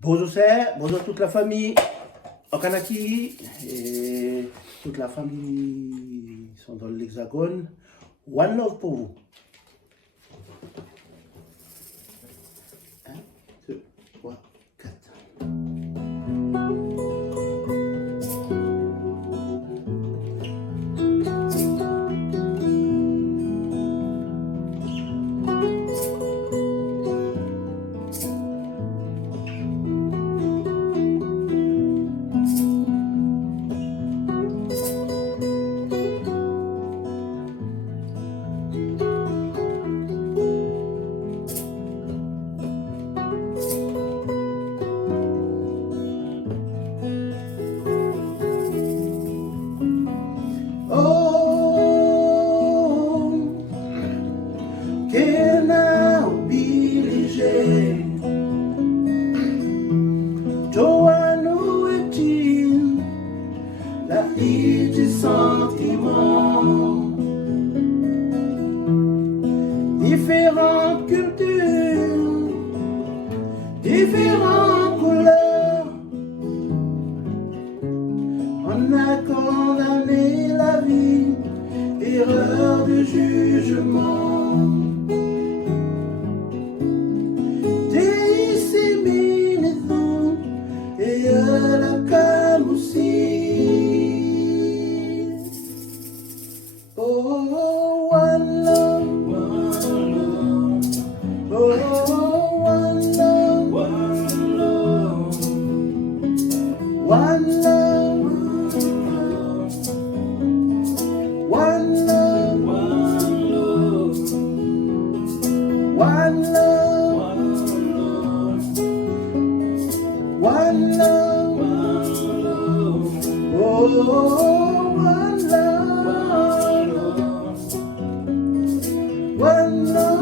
Bonjour c'est, bonjour toute la famille Okanaki et toute la famille sont dans l'Hexagone. One love pour vous. Un, deux, trois, quatre. La vie du sentiment, différentes cultures, différentes couleurs. On a condamné la vie, erreur de jugement. Disséminez-vous et la calme aussi. Oh, one love, one love. Oh, one love, one love. One love, one love, one love, one love, oh, one love, one love.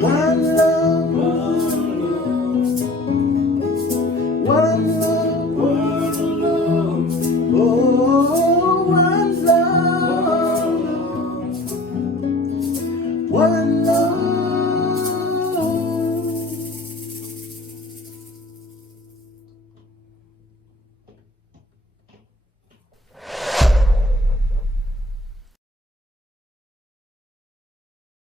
One love.